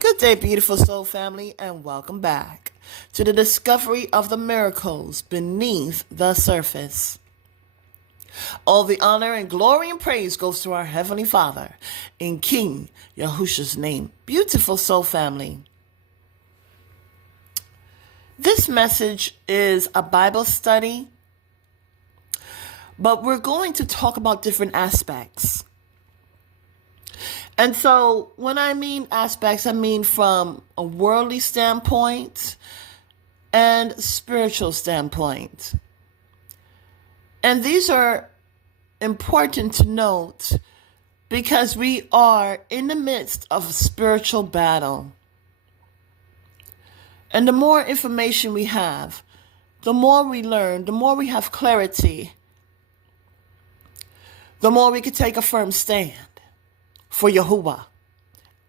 Good day, beautiful soul family, and welcome back to the discovery of the miracles beneath the surface. All the honor and glory and praise goes to our Heavenly Father in King Yahushua's name. Beautiful soul family. This message is a Bible study, but we're going to talk about different aspects. And so when I mean aspects, I mean from a worldly standpoint and spiritual standpoint. And these are important to note because we are in the midst of a spiritual battle. And the more information we have, the more we learn, the more we have clarity, the more we can take a firm stand for Yahuwah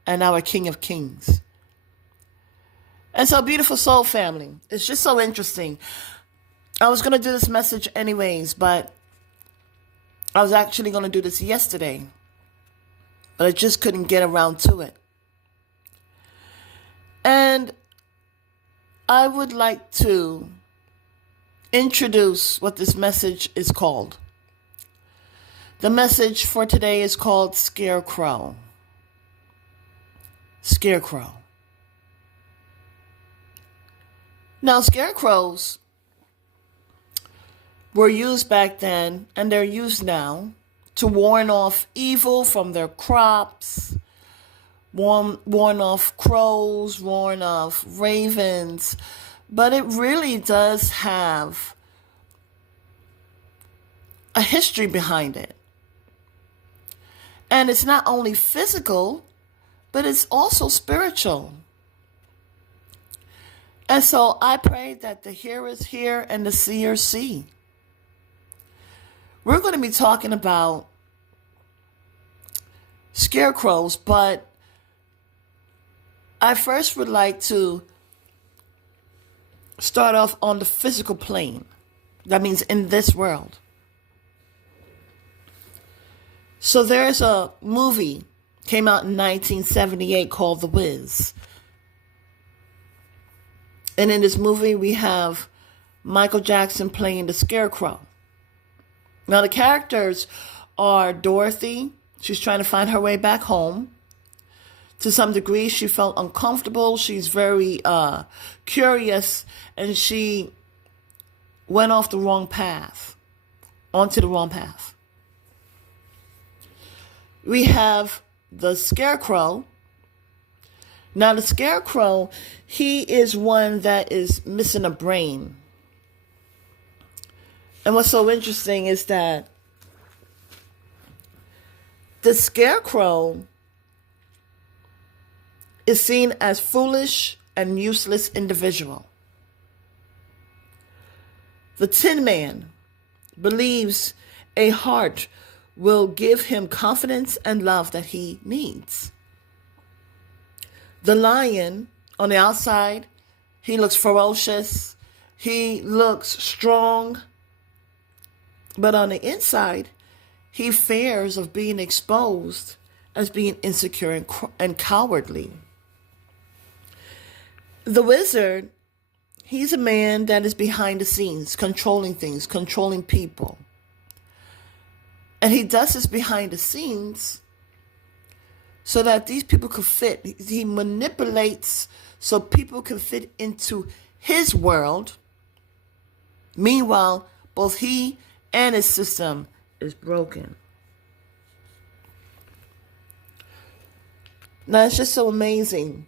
and our King of Kings. And so, beautiful soul family, it's just so interesting. I was going to do this message anyways, but I was actually going to do this yesterday, but I just couldn't get around to it. And I would like to introduce what this message is called. The message for today is called Scarecrow. Scarecrow. Now, scarecrows were used back then, and they're used now, to warn off evil from their crops, warn off crows, warn off ravens. But it really does have a history behind it. And it's not only physical, but it's also spiritual. And so I pray that the hearers hear and the seers see. We're going to be talking about scarecrows, but I first would like to start off on the physical plane. That means in this world. So there's a movie, came out in 1978 called The Wiz. And in this movie we have Michael Jackson playing the Scarecrow. Now the characters are Dorothy. She's trying to find her way back home. To some degree she felt uncomfortable. She's very curious, and she went off the wrong path, onto the wrong path. We have the Scarecrow. Now, the Scarecrow, he is one that is missing a brain. And what's so interesting is that the Scarecrow is seen as foolish and useless individual. The Tin Man believes a heart will give him confidence and love that he needs. The Lion, on the outside, he looks ferocious, he looks strong, but on the inside, he fears of being exposed as being insecure and cowardly. The Wizard, he's a man that is behind the scenes, controlling things, controlling people. And he does this behind the scenes so that these people could fit. He manipulates so people can fit into his world. Meanwhile, both he and his system is broken. Now, it's just so amazing.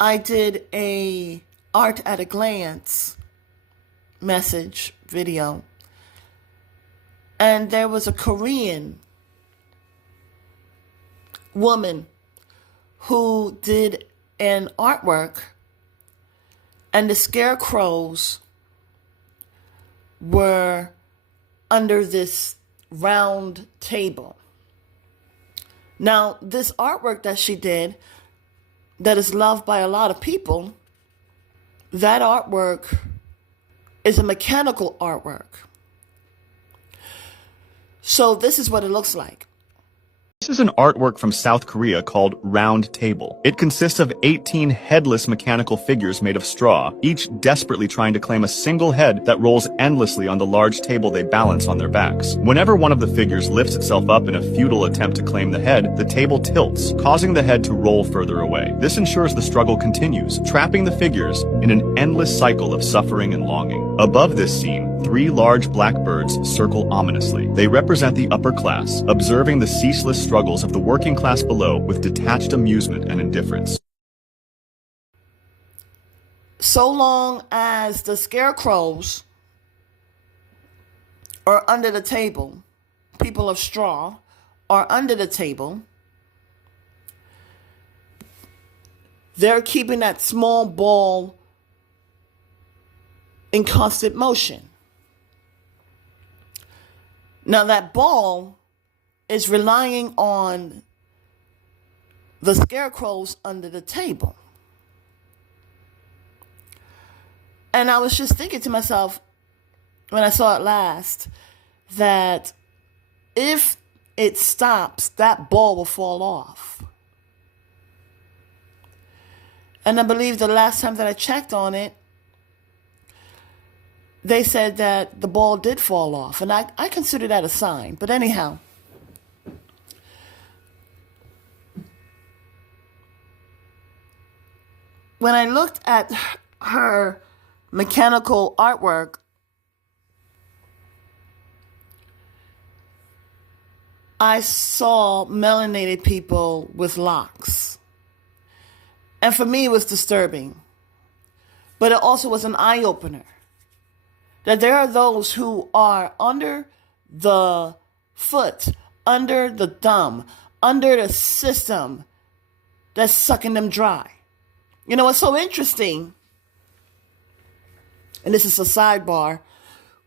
I did a Art at a Glance message video. And there was a Korean woman who did an artwork, and the scarecrows were under this round table. Now, this artwork that she did, that is loved by a lot of people, that artwork is a mechanical artwork. So this is what it looks like. This is an artwork from South Korea called Round Table. It consists of 18 headless mechanical figures made of straw, each desperately trying to claim a single head that rolls endlessly on the large table they balance on their backs. Whenever one of the figures lifts itself up in a futile attempt to claim the head, the table tilts, causing the head to roll further away. This ensures the struggle continues, trapping the figures in an endless cycle of suffering and longing. Above this scene, 3 large black birds circle ominously. They represent the upper class, observing the ceaseless struggles of the working class below with detached amusement and indifference. So long as the scarecrows are under the table, people of straw are under the table, they're keeping that small ball in constant motion. Now that ball is relying on the scarecrows under the table. And I was just thinking to myself when I saw it last that if it stops, that ball will fall off. And I believe the last time that I checked on it, they said that the ball did fall off. And I consider that a sign. But anyhow, when I looked at her mechanical artwork, I saw melanated people with locks. And for me, it was disturbing. But it also was an eye-opener. That there are those who are under the foot, under the thumb, under the system that's sucking them dry. You know, what's so interesting, and this is a sidebar,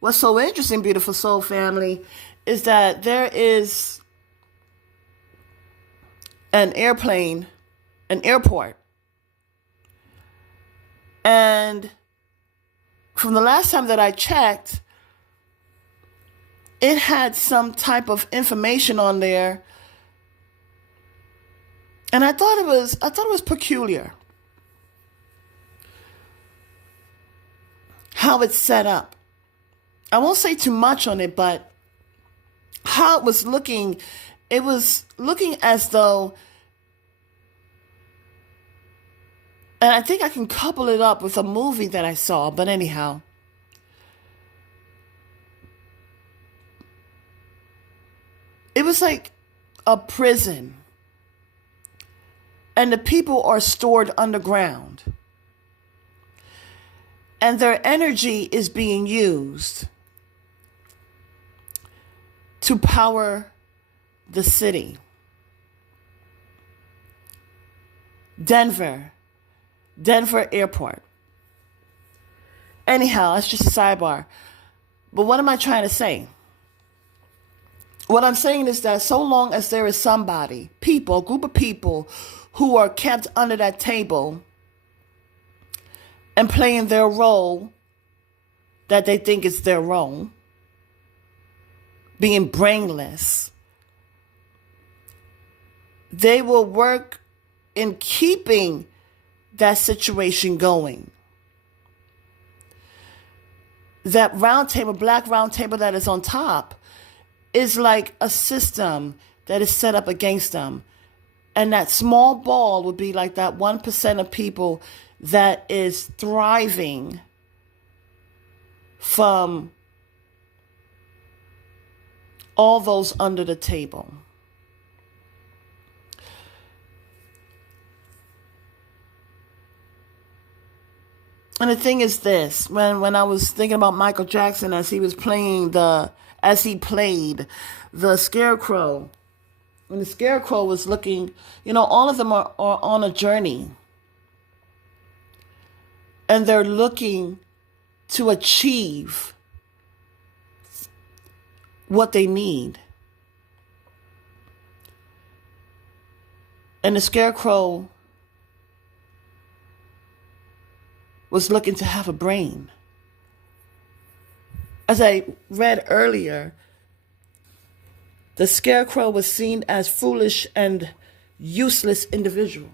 what's so interesting, beautiful soul family, is that there is an airport, and from the last time that I checked, it had some type of information on there, and I thought it was peculiar how it's set up. I won't say too much on it, but how it was looking as though, and I think I can couple it up with a movie that I saw, but anyhow. It was like a prison. And the people are stored underground. And their energy is being used to power the city. Denver Airport. Anyhow, that's just a sidebar. But what am I trying to say? What I'm saying is that so long as there is somebody, people, a group of people who are kept under that table and playing their role that they think is their role, being brainless, they will work in keeping that situation going. That round table, black round table that is on top, is like a system that is set up against them. And that small ball would be like that 1% of people that is thriving from all those under the table. And the thing is this, when I was thinking about Michael Jackson as he played the Scarecrow, when the Scarecrow was looking, all of them are on a journey. And they're looking to achieve what they need. And the Scarecrow was looking to have a brain. As I read earlier, The Scarecrow was seen as foolish and useless individual.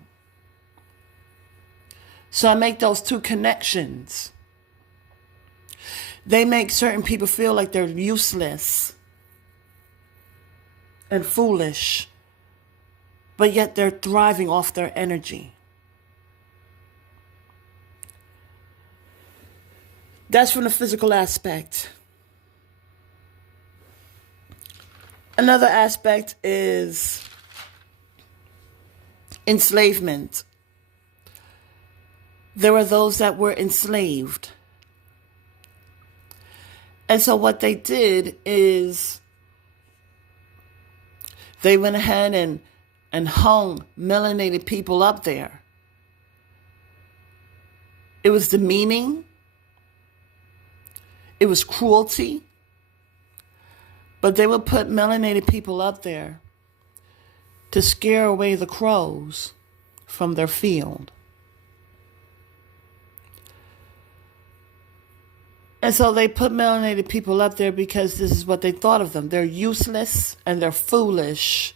So I make those two connections. They make certain people feel like they're useless and foolish, but yet they're thriving off their energy. That's from the physical aspect. Another aspect is enslavement. There were those that were enslaved. And so what they did is they went ahead and hung melanated people up there. It was demeaning. It was cruelty. But they would put melanated people up there to scare away the crows from their field. And so they put melanated people up there because this is what they thought of them. They're useless and they're foolish.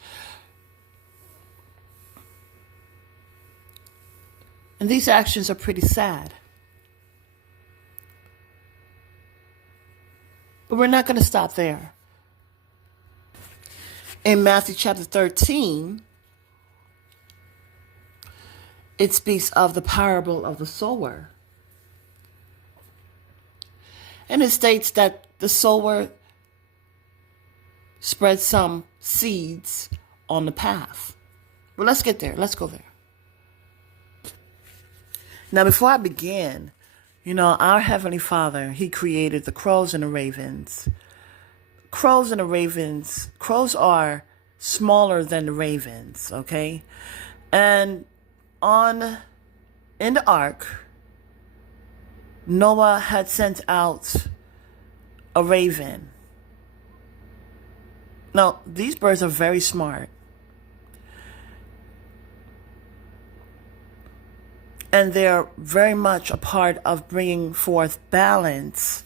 And these actions are pretty sad. But we're not going to stop there. In Matthew chapter 13, it speaks of the parable of the sower. And it states that the sower spread some seeds on the path. Well, let's get there. Let's go there. Now, before I begin, our Heavenly Father, He created the crows and the ravens. Crows and the ravens, crows are smaller than the ravens, okay? And in the ark, Noah had sent out a raven. Now, these birds are very smart. And they're very much a part of bringing forth balance.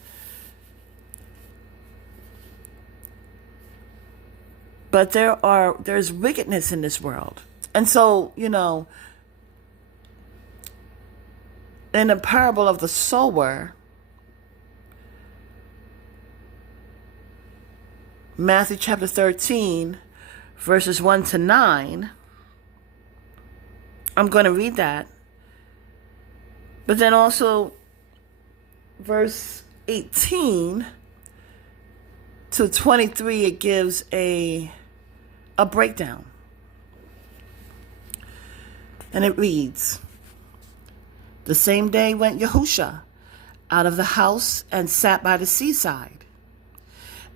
But there's wickedness in this world. And so, in the parable of the sower, Matthew chapter 13, verses 1 to 9, I'm going to read that. But then also verse 18 to 23, it gives a breakdown. And it reads, "The same day went Yahusha out of the house and sat by the seaside.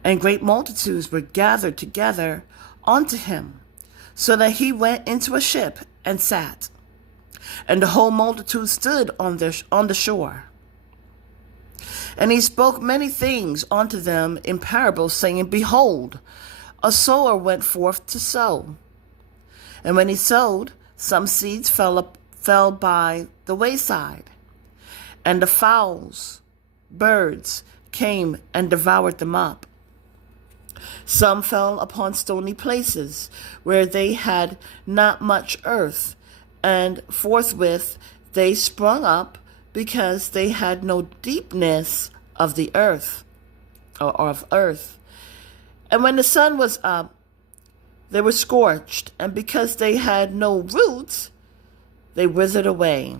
And great multitudes were gathered together unto him, so that he went into a ship and sat. And the whole multitude stood on the shore. And he spoke many things unto them in parables, saying, Behold, a sower went forth to sow. And when he sowed, some seeds fell by the wayside, and the fowls, birds, came and devoured them up. Some fell upon stony places, where they had not much earth, and forthwith they sprung up, because they had no deepness of the earth, or of earth. And when the sun was up, they were scorched, and because they had no roots, they withered away.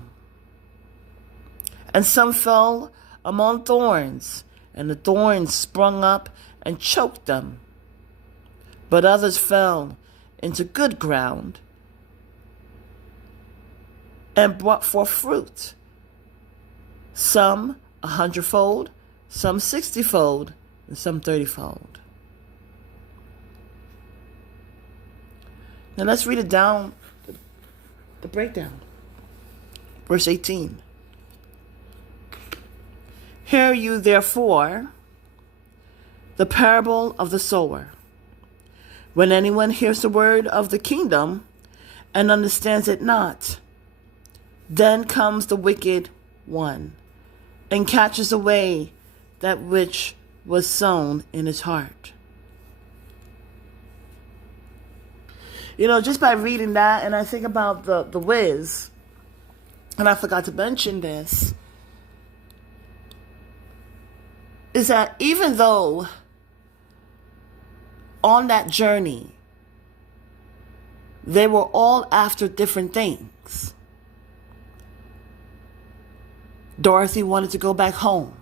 And some fell among thorns, and the thorns sprung up and choked them. But others fell into good ground and brought forth fruit, some 100-fold, some 60-fold, and some 30-fold. Now let's read it down, the breakdown. Verse 18. Hear you therefore the parable of the sower. When anyone hears the word of the kingdom and understands it not, then comes the wicked one and catches away that which was sown in his heart. Just by reading that, and I think about the Wiz, and I forgot to mention this, is that even though on that journey, they were all after different things. Dorothy wanted to go back home.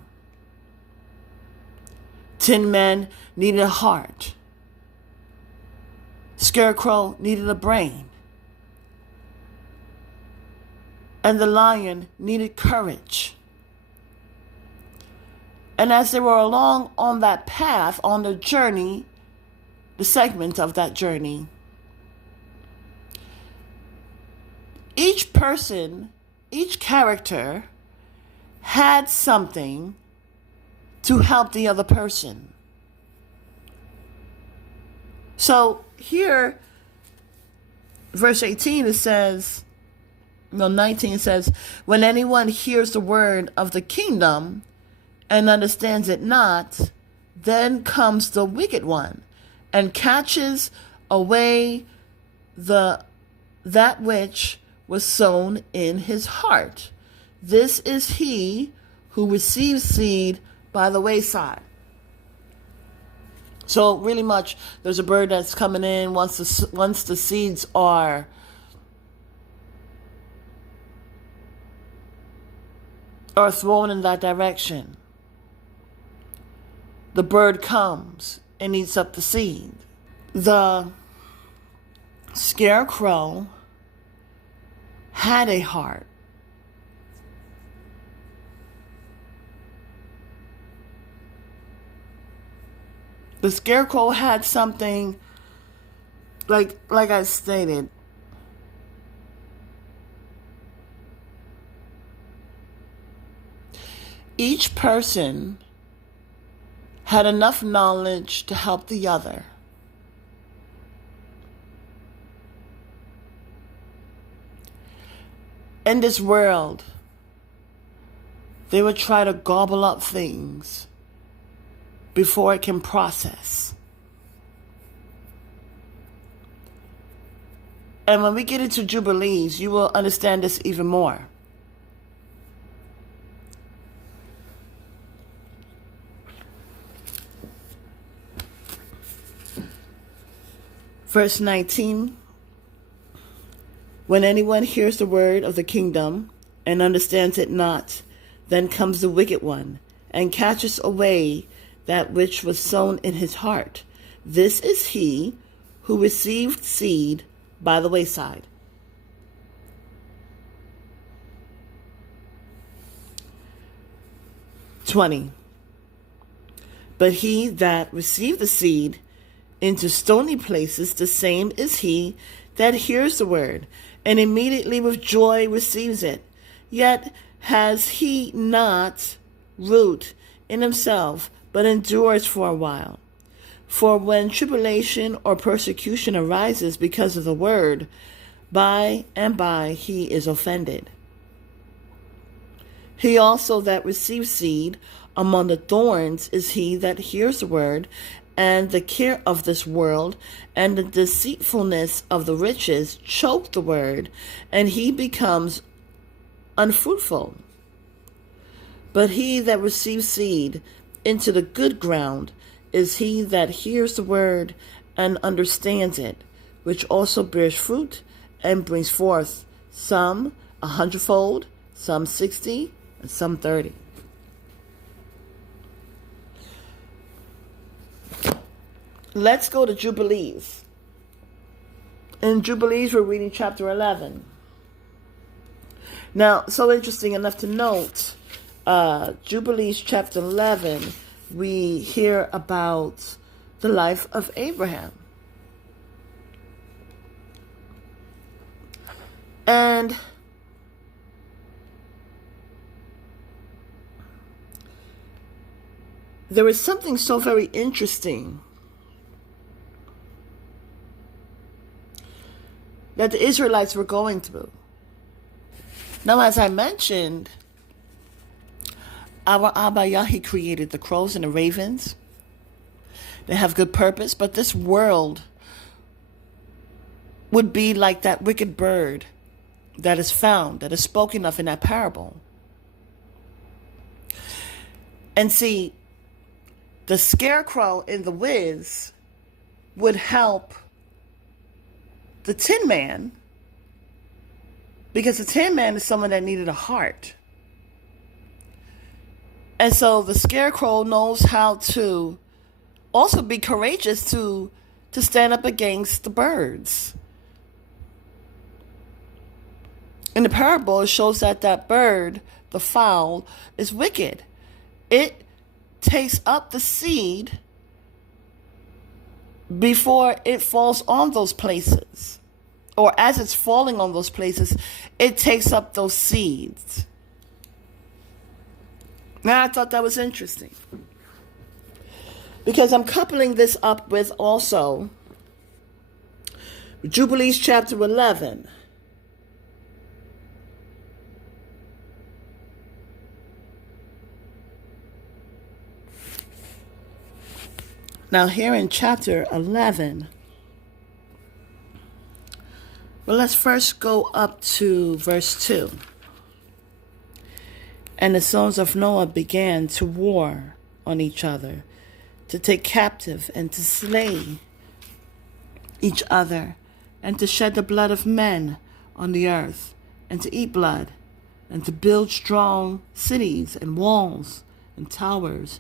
Tin Men needed a heart. Scarecrow needed a brain. And the lion needed courage. And as they were along on that path, on the journey, the segment of that journey, each person, each character had something to help the other person. So here, verse 18, it says, 19 says, when anyone hears the word of the kingdom and understands it not, then comes the wicked one and catches away that which was sown in his heart. This is he who receives seed by the wayside. So really much, there's a bird that's coming in once the seeds are thrown in that direction. The bird comes and eats up the seed. The scarecrow had a heart. The scarecrow had something, like I stated, each person had enough knowledge to help the other. In this world, they would try to gobble up things before it can process. And when we get into Jubilees, you will understand this even more. Verse 19, when anyone hears the word of the kingdom and understands it not, then comes the wicked one and catches away that which was sown in his heart. This is he who received seed by the wayside. (20) But he that received the seed into stony places, the same is he that hears the word, and immediately with joy receives it. Yet has he not root in himself, but endures for a while. For when tribulation or persecution arises because of the word, by and by he is offended. He also that receives seed among the thorns is he that hears the word, and the care of this world and the deceitfulness of the riches choke the word, and he becomes unfruitful. But he that receives seed into the good ground is he that hears the word and understands it, which also bears fruit and brings forth some 100-fold, some 60, and some 30. Let's go to Jubilees. In Jubilees, we're reading chapter 11. Now, so interesting enough to note, Jubilees chapter 11, we hear about the life of Abraham. And there is something so very interesting that the Israelites were going through. Now, as I mentioned, our Abba Yah created the crows and the ravens. They have good purpose, but this world would be like that wicked bird that is found, that is spoken of in that parable. And see, the Scarecrow in the Wiz would help the Tin Man, because the Tin Man is someone that needed a heart. And so the Scarecrow knows how to also be courageous to stand up against the birds. In the parable, it shows that that bird, the fowl, is wicked. It takes up the seed before it falls on those places. Or as it's falling on those places, it takes up those seeds. Now, I thought that was interesting, because I'm coupling this up with also Jubilees chapter 11. Now, here in chapter 11, well, let's first go up to verse 2. And the sons of Noah began to war on each other, to take captive and to slay each other, and to shed the blood of men on the earth, and to eat blood, and to build strong cities and walls and towers.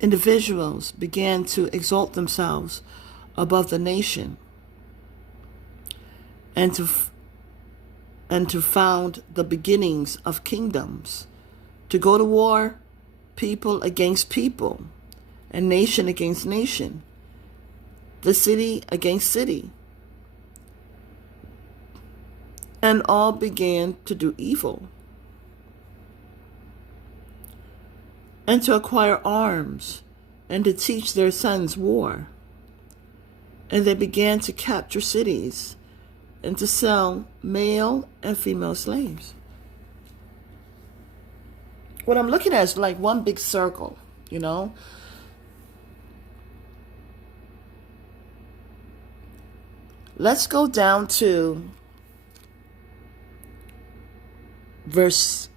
Individuals began to exalt themselves above the nation, and to found the beginnings of kingdoms, to go to war, people against people, and nation against nation, the city against city. And all began to do evil, and to acquire arms, and to teach their sons war. And they began to capture cities, and to sell male and female slaves. What I'm looking at is like one big circle, you know? Let's go down to verse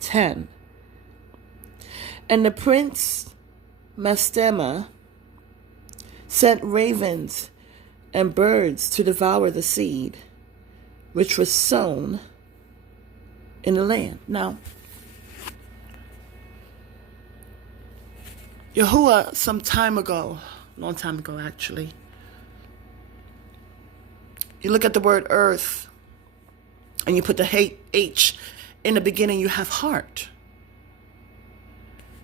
10. And the prince Mastema sent ravens and birds to devour the seed which was sown in the land. Now, Yahuwah, some time ago, long time ago actually, you look at the word earth and you put the H in the beginning, you have heart.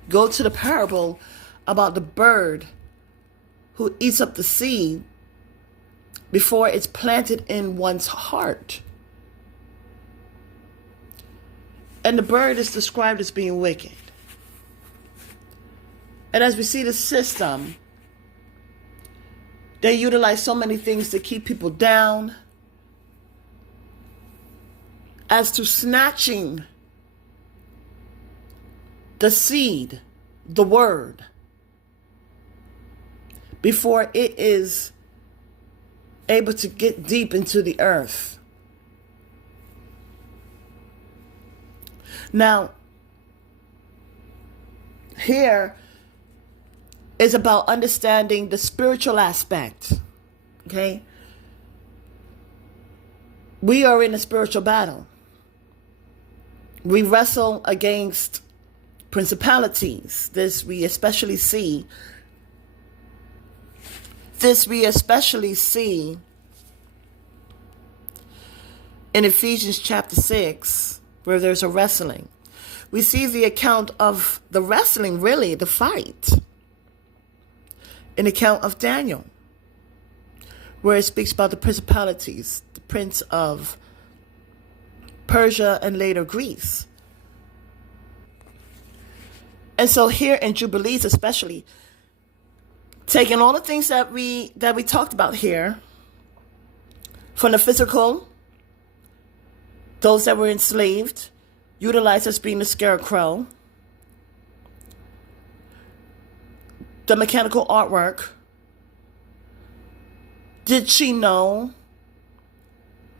Go to the parable about the bird who eats up the seed before it's planted in one's heart. And the bird is described as being wicked. And as we see the system, they utilize so many things to keep people down, as to snatching the seed, the word, before it is able to get deep into the earth. Now, here is about understanding the spiritual aspect, okay? We are in a spiritual battle. We wrestle against principalities. This we especially see in Ephesians chapter 6, where there's a wrestling. We see the account of the wrestling, really, the fight, in the account of Daniel, where it speaks about the principalities, the prince of Persia and later Greece. And so here in Jubilees especially, taking all the things that we talked about here, from the physical, those that were enslaved, utilized as being the scarecrow, the mechanical artwork, Did she know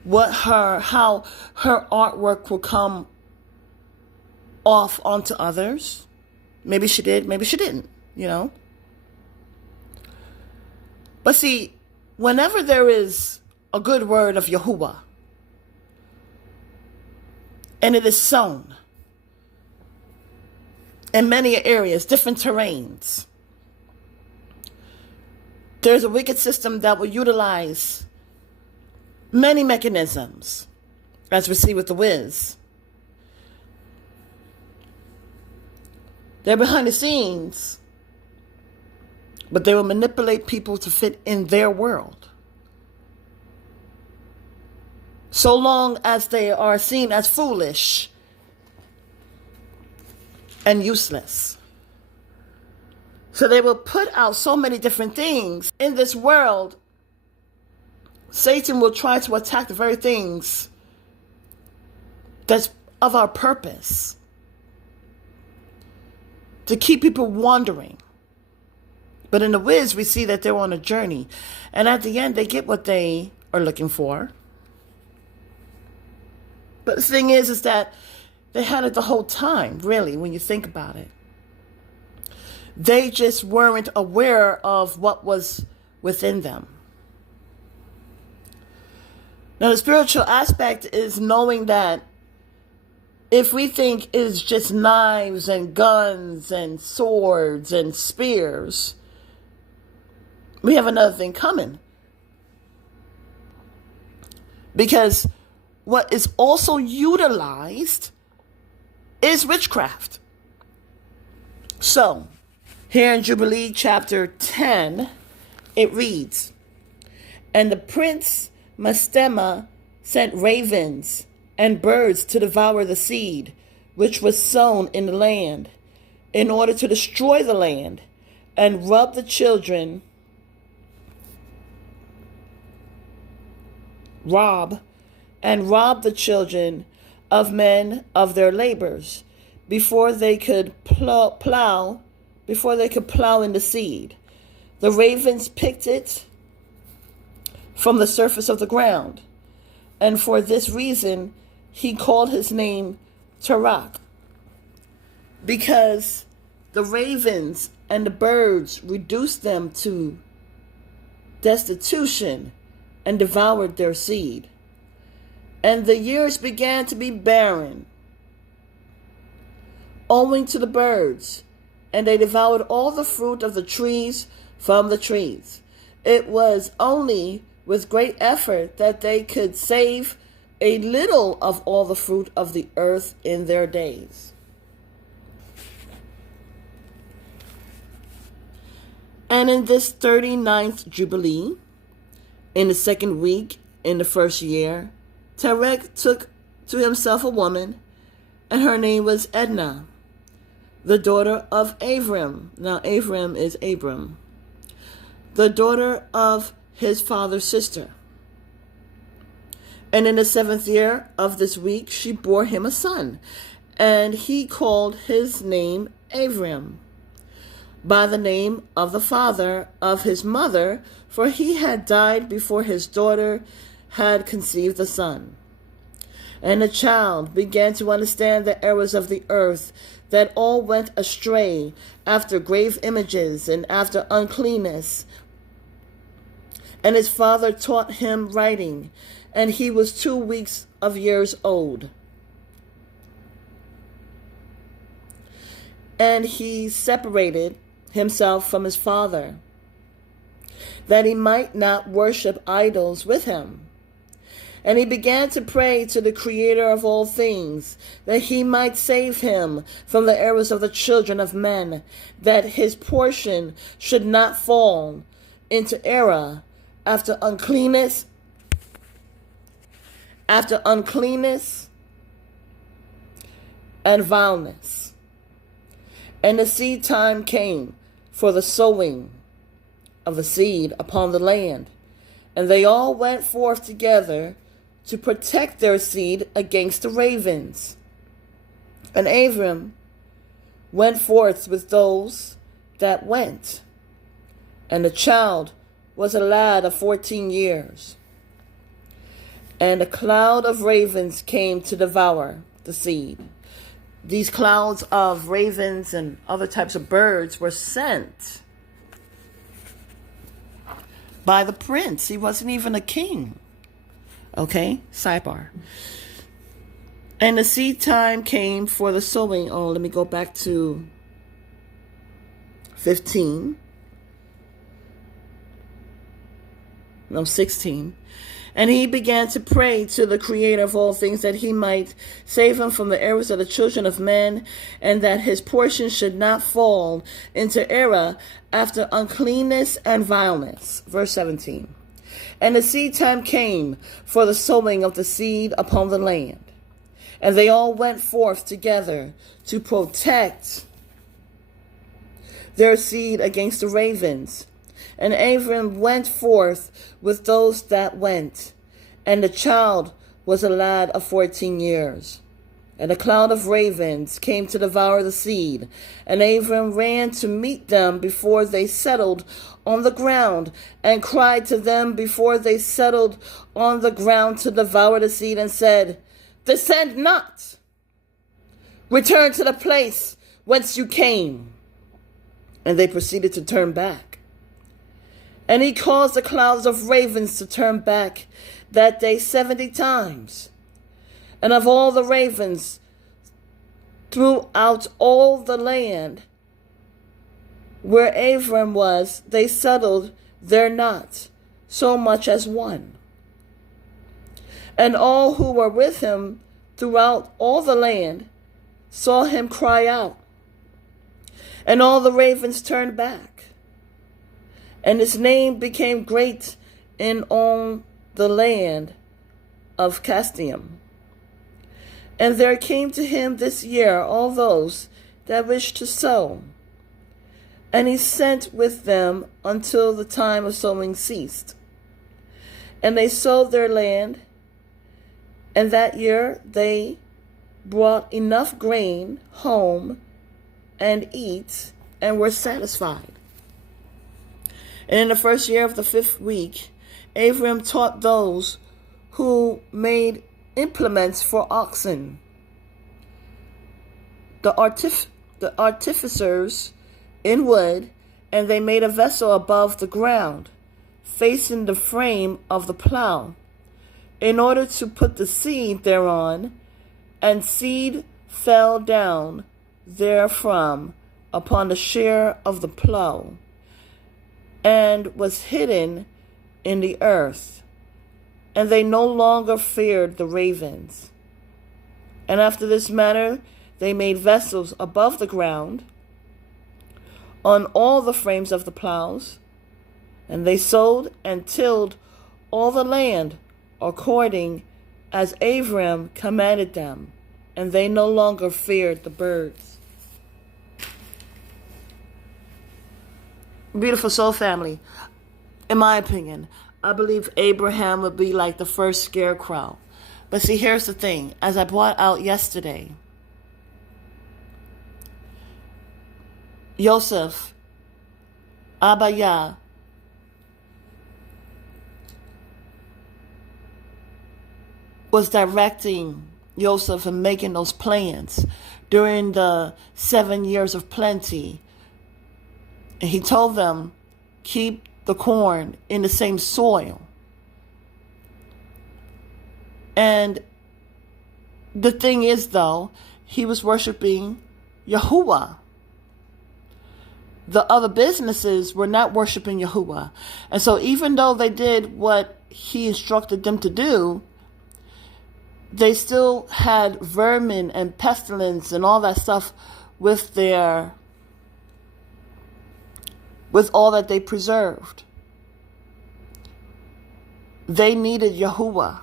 how her artwork will come off onto others? Maybe she did, maybe she didn't, But see, whenever there is a good word of Yahuwah, and it is sown in many areas, different terrains, there's a wicked system that will utilize many mechanisms, as we see with the Wiz. They're behind the scenes, but they will manipulate people to fit in their world. So long as they are seen as foolish and useless. So they will put out so many different things. In this world, Satan will try to attack the very things that's of our purpose, to keep people wandering. But in the Wiz, we see that they're on a journey. And at the end, they get what they are looking for. But the thing is that they had it the whole time, really, when you think about it. They just weren't aware of what was within them. Now, the spiritual aspect is knowing that if we think it's just knives and guns and swords and spears, we have another thing coming. Because what is also utilized is witchcraft. So, here in Jubilee chapter 10, it reads, "And the prince Mastema sent ravens and birds to devour the seed which was sown in the land, in order to destroy the land, and rob the children of men of their labors, before they could plow in the seed. The ravens picked it from the surface of the ground, and for this reason he called his name Tarak, because the ravens and the birds reduced them to destitution and devoured their seed. And the years began to be barren, owing to the birds, and they devoured all the fruit of the trees from the trees. It was only with great effort that they could save a little of all the fruit of the earth in their days." And in this 39th Jubilee, in the second week in the first year, Terek took to himself a woman, and her name was Edna, the daughter of Avram. Now, Avram is Abram, the daughter of his father's sister. And in the 7th year of this week, she bore him a son, and he called his name Avram, by the name of the father of his mother, for he had died before his daughter had conceived a son. And the child began to understand the errors of the earth, that all went astray after grave images and after uncleanness. And his father taught him writing, and he was 2 weeks of years old. And he separated himself from his father, that he might not worship idols with him. And he began to pray to the Creator of all things, that he might save him from the errors of the children of men, that his portion should not fall into error after uncleanness and vileness. And the seed time came for the sowing of the seed upon the land, and they all went forth together to protect their seed against the ravens. And Abram went forth with those that went, and the child was a lad of 14 years. And a cloud of ravens came to devour the seed. These clouds of ravens and other types of birds were sent by the prince. He wasn't even a king. Okay, sidebar. And the seed time came for the sowing. Oh, let me go back to 16. And he began to pray to the Creator of all things that he might save him from the errors of the children of men, and that his portion should not fall into error after uncleanness and vileness. Verse 17. And the seed time came for the sowing of the seed upon the land. And they all went forth together to protect their seed against the ravens. And Abram went forth with those that went, and the child was a lad of 14 years. And a cloud of ravens came to devour the seed, and Abram ran to meet them before they settled on the ground, and cried to them before they settled on the ground to devour the seed, and said, Descend not, return to the place whence you came. And they proceeded to turn back. And he caused the clouds of ravens to turn back that day 70 times. And of all the ravens throughout all the land where Abram was, they settled there not so much as one. And all who were with him throughout all the land saw him cry out. And all the ravens turned back. And his name became great in all the land of Castium. And there came to him this year all those that wished to sow. And he sent with them until the time of sowing ceased. And they sowed their land, and that year they brought enough grain home and eat, and were satisfied. And in the first year of the 5th week, Abram taught those who made implements for oxen, the artificers in wood, and they made a vessel above the ground, facing the frame of the plow, in order to put the seed thereon, and seed fell down therefrom upon the share of the plow, and was hidden in the earth. And they no longer feared the ravens. And after this manner they made vessels above the ground on all the frames of the plows, and they sowed and tilled all the land according as Abram commanded them, and they no longer feared the birds. Beautiful soul family, in my opinion, I believe Abraham would be like the first scarecrow. But see, here's the thing. As I brought out yesterday, Yosef, Abaya, was directing Joseph and making those plans during the 7 years of plenty. And he told them, keep the corn in the same soil. And the thing is, though, he was worshiping Yahuwah. The other businesses were not worshiping Yahuwah. And so even though they did what he instructed them to do, they still had vermin and pestilence and all that stuff with all that they preserved. They needed Yahuwah.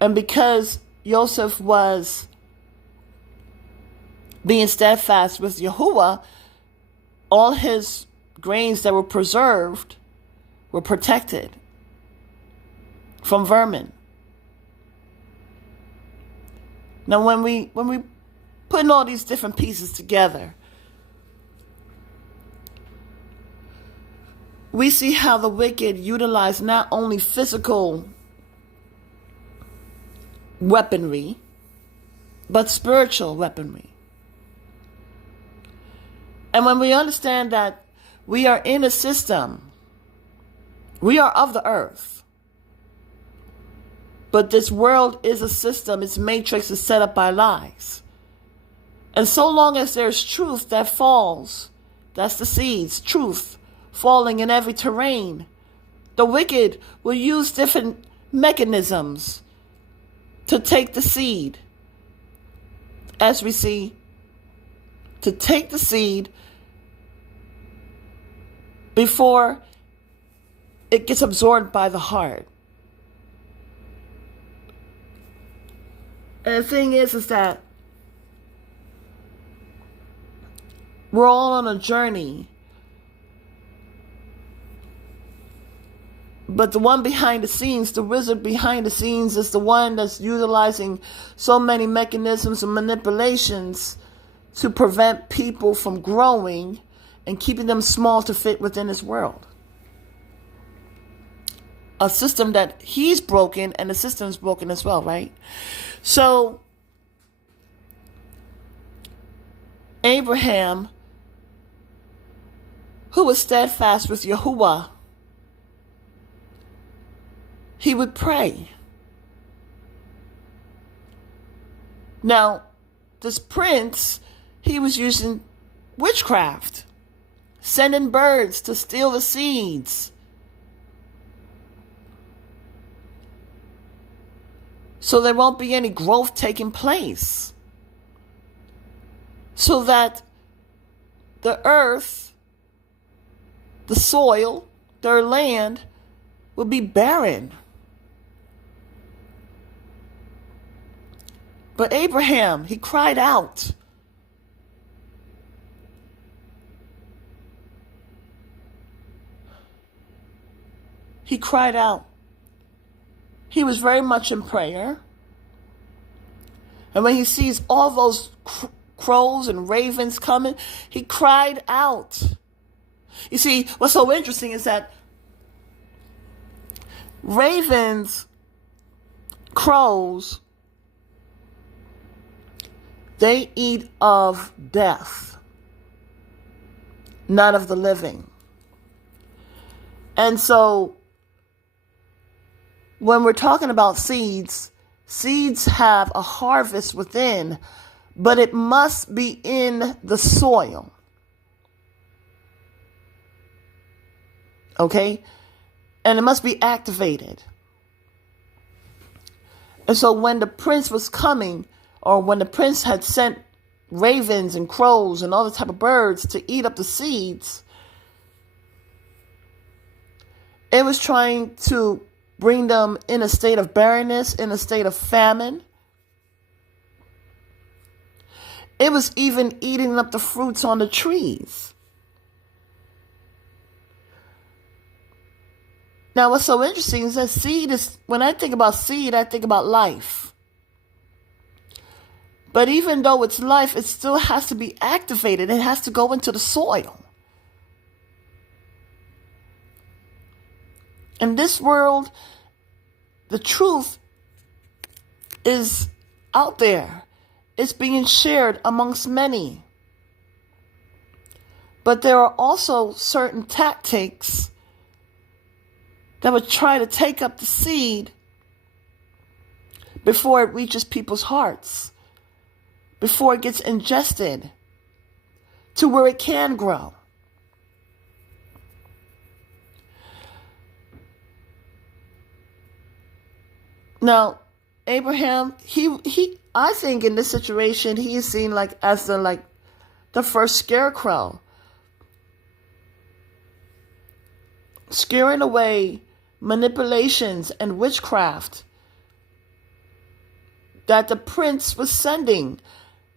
And because Joseph was being steadfast with Yahuwah, all his grains that were preserved were protected from vermin. Now when we putting all these different pieces together, we see how the wicked utilize not only physical weaponry, but spiritual weaponry. And when we understand that we are in a system, we are of the earth, but this world is a system, its matrix is set up by lies. And so long as there's truth that falls, that's the seeds, truth falling in every terrain, the wicked will use different mechanisms to take the seed, as we see, to take the seed before it gets absorbed by the heart. And the thing is that we're all on a journey. But the one behind the scenes, the wizard behind the scenes, is the one that's utilizing so many mechanisms and manipulations to prevent people from growing and keeping them small to fit within his world. A system that he's broken and the system's broken as well, right? So Abraham, who was steadfast with Yahuwah, he would pray. Now, this prince, he was using witchcraft, sending birds to steal the seeds. So there won't be any growth taking place. So that the earth, the soil, their land will be barren. But Abraham, he cried out. He cried out. He was very much in prayer. And when he sees all those crows and ravens coming, he cried out. You see, what's so interesting is that ravens, crows, they eat of death, not of the living. And so when we're talking about seeds, seeds have a harvest within, but it must be in the soil. Okay? And it must be activated. And so when the prince was coming, or when the prince had sent ravens and crows and all the type of birds to eat up the seeds, it was trying to bring them in a state of barrenness, in a state of famine. It was even eating up the fruits on the trees. Now, what's so interesting is that seed is, when I think about seed, I think about life. But even though it's life, it still has to be activated. It has to go into the soil. In this world, the truth is out there. It's being shared amongst many. But there are also certain tactics that would try to take up the seed before it reaches people's hearts, before it gets ingested to where it can grow. Now, Abraham, I think in this situation, he is seen as the first scarecrow, scaring away manipulations and witchcraft that the prince was sending.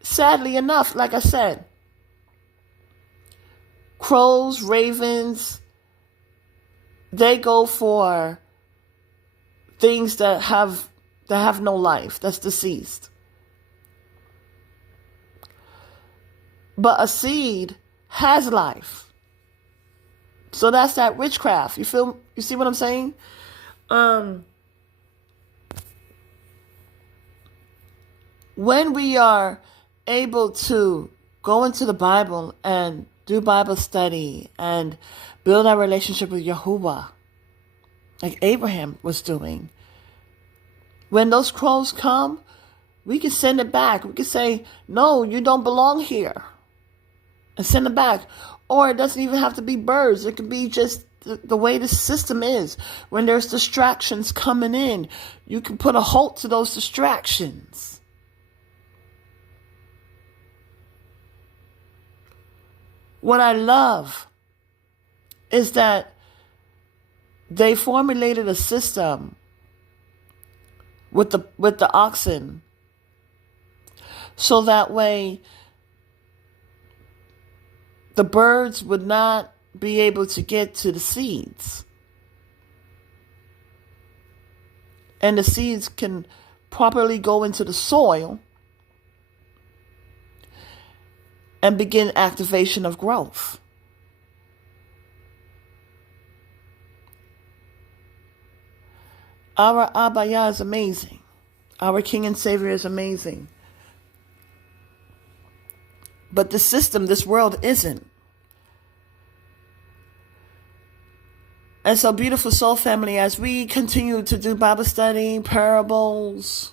Sadly enough, like I said, crows, ravens, they go for things that have no life, that's deceased. But a seed has life. So that's that witchcraft. You see what I'm saying? When we are able to go into the Bible and do Bible study and build our relationship with Yahuwah, like Abraham was doing, when those crows come, we can send it back. We can say, no, you don't belong here, and send it back. Or it doesn't even have to be birds. It could be just the way the system is. When there's distractions coming in, you can put a halt to those distractions. What I love is that they formulated a system with the oxen, so that way the birds would not be able to get to the seeds, and the seeds can properly go into the soil and begin activation of growth. Our Abaya is amazing. Our King and Savior is amazing. But the system, this world isn't. And so, beautiful soul family, as we continue to do Bible study, parables,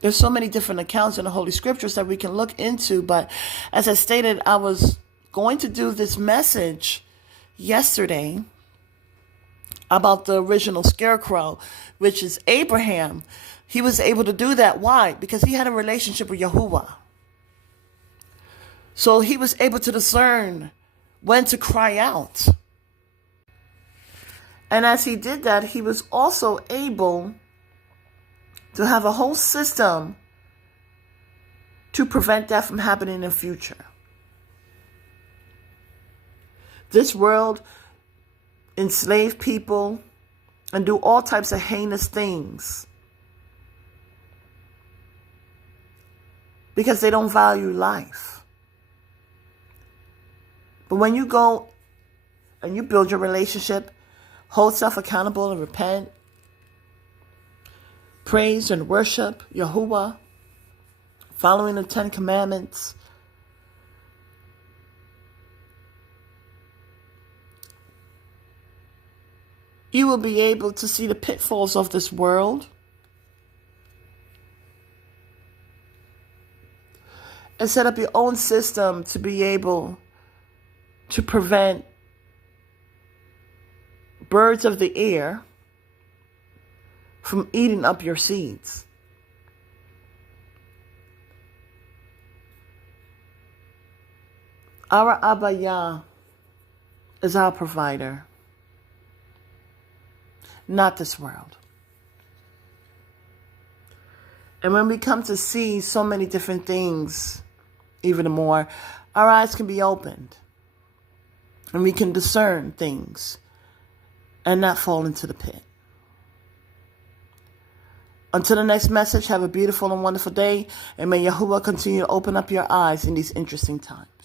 there's so many different accounts in the Holy Scriptures that we can look into. But as I stated, I was going to do this message yesterday about the original Scarecrow, which is Abraham. He was able to do that. Why? Because he had a relationship with Yahuwah. So he was able to discern when to cry out. And as he did that, he was also able to have a whole system to prevent that from happening in the future. This world enslave people and do all types of heinous things because they don't value life. But when you go and you build your relationship, hold self accountable and repent, praise and worship Yahuwah, following the 10 Commandments, you will be able to see the pitfalls of this world and set up your own system to be able to prevent birds of the air from eating up your seeds. Our Abaya is our provider, not this world. And when we come to see so many different things, even more, our eyes can be opened and we can discern things and not fall into the pit. Until the next message, have a beautiful and wonderful day, and may Yahuwah continue to open up your eyes in these interesting times.